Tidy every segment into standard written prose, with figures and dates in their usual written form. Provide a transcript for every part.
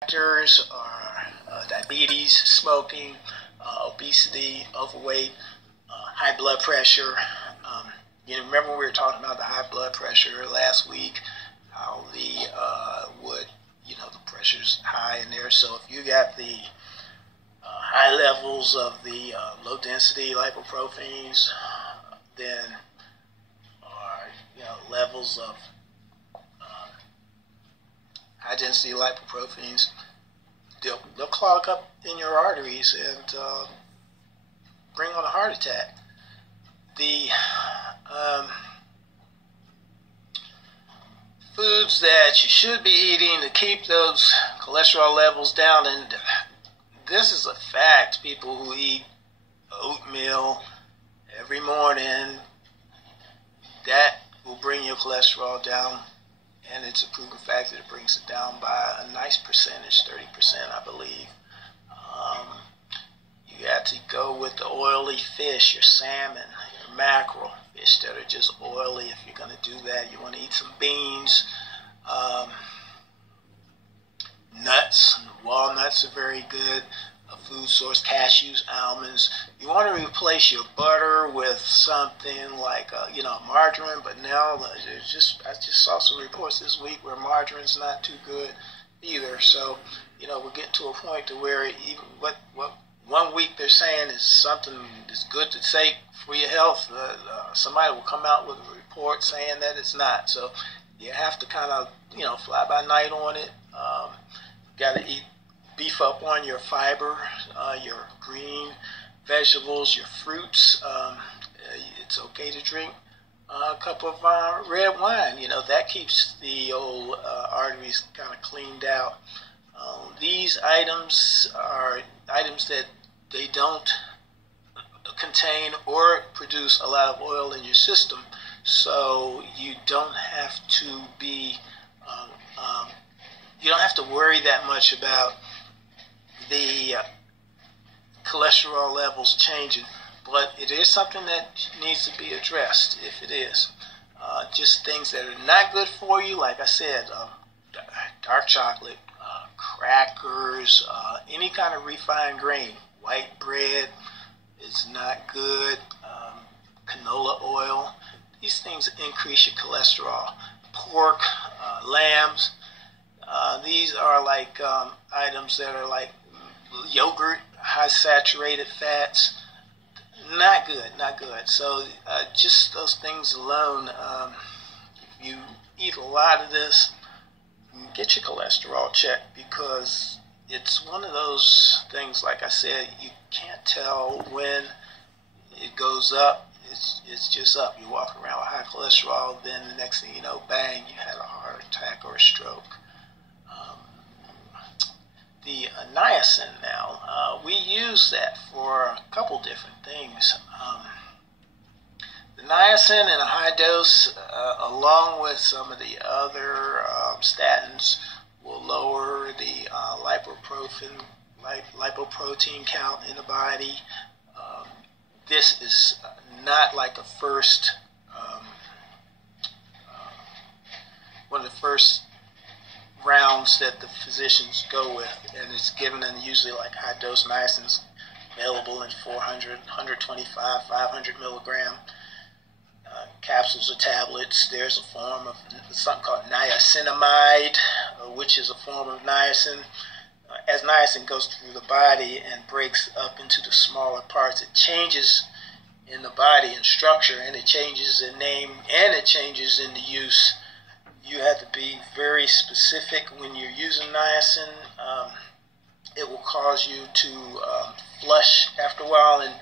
factors are diabetes, smoking, obesity, overweight, high blood pressure. Remember we were talking about the high blood pressure last week, how the the pressure's high in there. So if you got the high levels of the low density lipoproteins, then levels of high density lipoproteins, they'll clog up in your arteries and bring on a heart attack. The foods that you should be eating to keep those cholesterol levels down, and this is a fact, people who eat oatmeal every morning, that will bring your cholesterol down, and it's a proven fact that it brings it down by a nice percentage, 30% I believe. You have to go with the oily fish, your salmon, your mackerel, fish that are just oily. If you're going to do that, you want to eat some beans, nuts. Walnuts are very good, a food source. Cashews, almonds. You want to replace your butter with something like margarine, but now I just saw some reports this week where margarine's not too good either. So we're getting to a point to where even what 1 week they're saying is something that's good to take for your health, somebody will come out with a report saying that it's not. So you have to kind of fly by night on it. Got to beef up on your fiber, your green vegetables, your fruits. It's okay to drink a cup of red wine. That keeps the old arteries kind of cleaned out. These items are items that they don't contain or produce a lot of oil in your system, so you don't have to be you don't have to worry that much about the cholesterol levels changing, but it is something that needs to be addressed if it is. Just things that are not good for you, like I said, dark chocolate, crackers, any kind of refined grain, white bread is not good, canola oil. These things increase your cholesterol. Pork, lambs, these are like items that are like yogurt, high saturated fats. Not good, not good. So just those things alone, if you eat a lot of this, get your cholesterol checked, because it's one of those things, like I said, you can't tell when it goes up. It's just up. You walk around with high cholesterol, then the next thing you know, bang, you had a heart attack or a stroke. The niacin now, we use that for a couple different things. The niacin in a high dose, along with some of the other statins, will lower the lipoprotein count in the body. This is not like one of the first rounds that the physicians go with, and it's given in usually like high dose niacin, available in 400, 125, 500 milligram capsules or tablets. There's a form of something called niacinamide, which is a form of niacin. As niacin goes through the body and breaks up into the smaller parts, it changes in the body in structure, and it changes in name, and it changes in the use. You have to be very specific when you're using niacin. It will cause you to flush after a while, and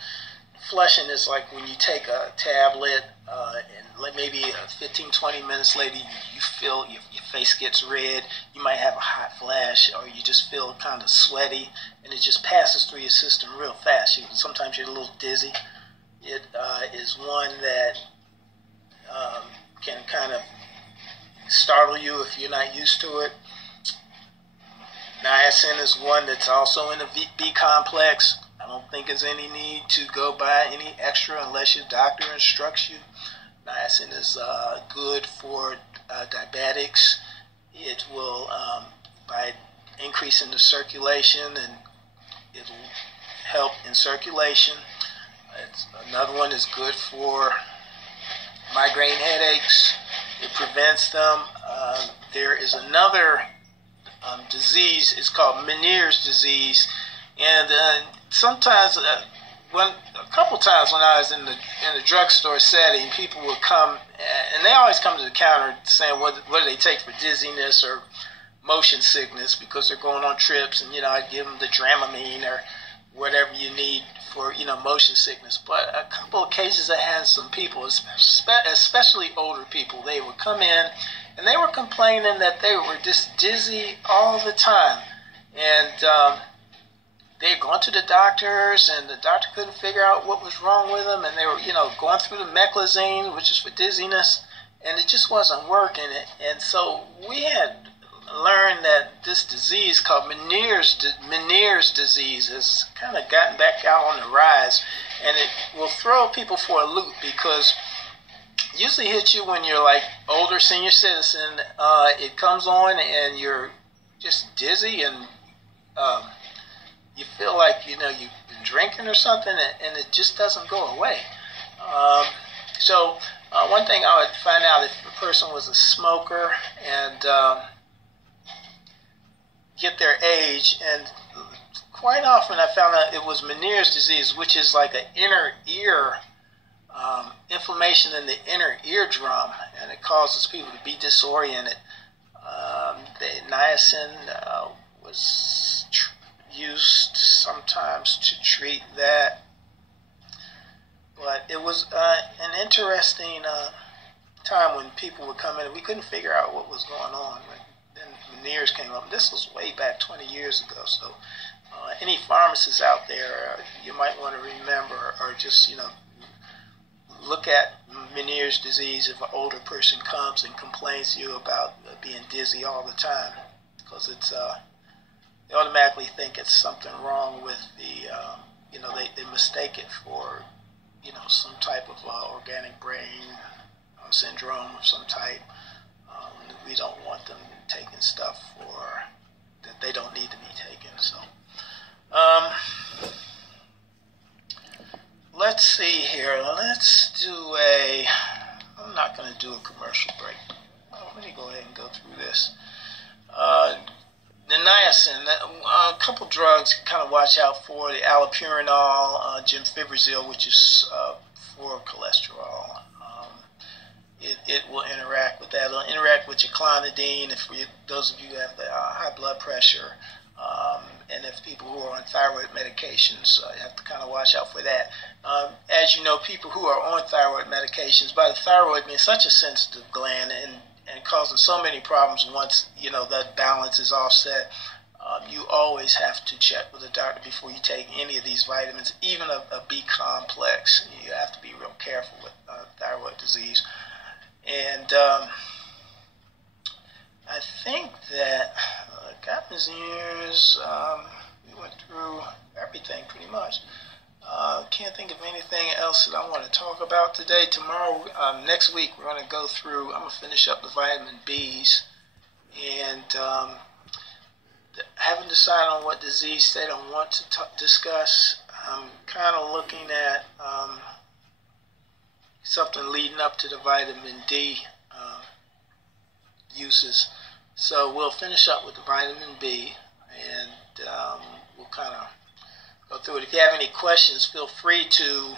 flushing is like when you take a tablet and maybe 15-20 minutes later you feel your face gets red, you might have a hot flash, or you just feel kind of sweaty, and it just passes through your system real fast. Sometimes you're a little dizzy. It is one that can kind of startle you if you're not used to it. Niacin is one that's also in the B complex. I don't think there's any need to go buy any extra unless your doctor instructs you. Niacin is good for diabetics. It will, by increase in the circulation, and it'll help in circulation. Another one is good for migraine headaches. It prevents them. There is another disease. It's called Meniere's disease, and sometimes, a couple times when I was in the drugstore setting, people would come, and they always come to the counter saying what do they take for dizziness or motion sickness, because they're going on trips, and I'd give them the Dramamine or whatever you need for motion sickness. But a couple of cases I had some people, especially older people, they would come in and they were complaining that they were just dizzy all the time, and they had gone to the doctors, and the doctor couldn't figure out what was wrong with them, and they were going through the meclizine, which is for dizziness, and it just wasn't working. And so we had learned that this disease called Meniere's disease has kind of gotten back out on the rise, and it will throw people for a loop, because it usually hits you when you're like older senior citizen. It comes on and you're just dizzy, and you feel like you've been drinking or something, and it just doesn't go away. So one thing I would find out if a person was a smoker and get their age, and quite often I found out it was Meniere's disease, which is like an inner ear inflammation in the inner eardrum, and it causes people to be disoriented. The niacin was used sometimes to treat that, but it was an interesting time when people would come in and we couldn't figure out what was going on. Then Meniere's came up. This was way back 20 years ago, so any pharmacists out there, you might want to remember, or just look at Meniere's disease if an older person comes and complains to you about being dizzy all the time, because it's they automatically think it's something wrong with the they mistake it for some type of organic brain syndrome of some type. We don't want them taking stuff that they don't need to be taken. So let's see here. I'm not going to do a commercial break. Let me go ahead and go through this. The niacin, a couple drugs kind of watch out for: the allopurinol, gemfibrozil, which is for cholesterol. It will interact with that. It'll interact with your clonidine if those of you who have the high blood pressure, and if people who are on thyroid medications, you have to kind of watch out for that. As you know, people who are on thyroid medications, by the thyroid being such a sensitive gland and causing so many problems once that balance is offset, you always have to check with a doctor before you take any of these vitamins, even a B complex. You have to be real careful with thyroid disease. And I think that got Meniere's, we went through everything pretty much. Can't think of anything else that I want to talk about today. Tomorrow, next week, we're going to go through, I'm going to finish up the vitamin Bs, and I haven't decided on what disease state I want to discuss. I'm kind of looking at something leading up to the vitamin D uses. So we'll finish up with the vitamin B, and we'll kind of go through it. If you have any questions, feel free to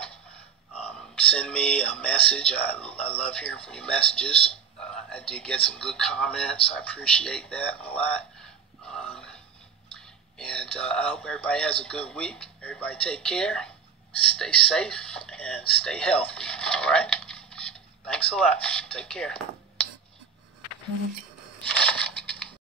send me a message. I love hearing from your messages. I did get some good comments. I appreciate that a lot. And I hope everybody has a good week. Everybody take care, stay safe, and stay healthy. All right? Thanks a lot. Take care.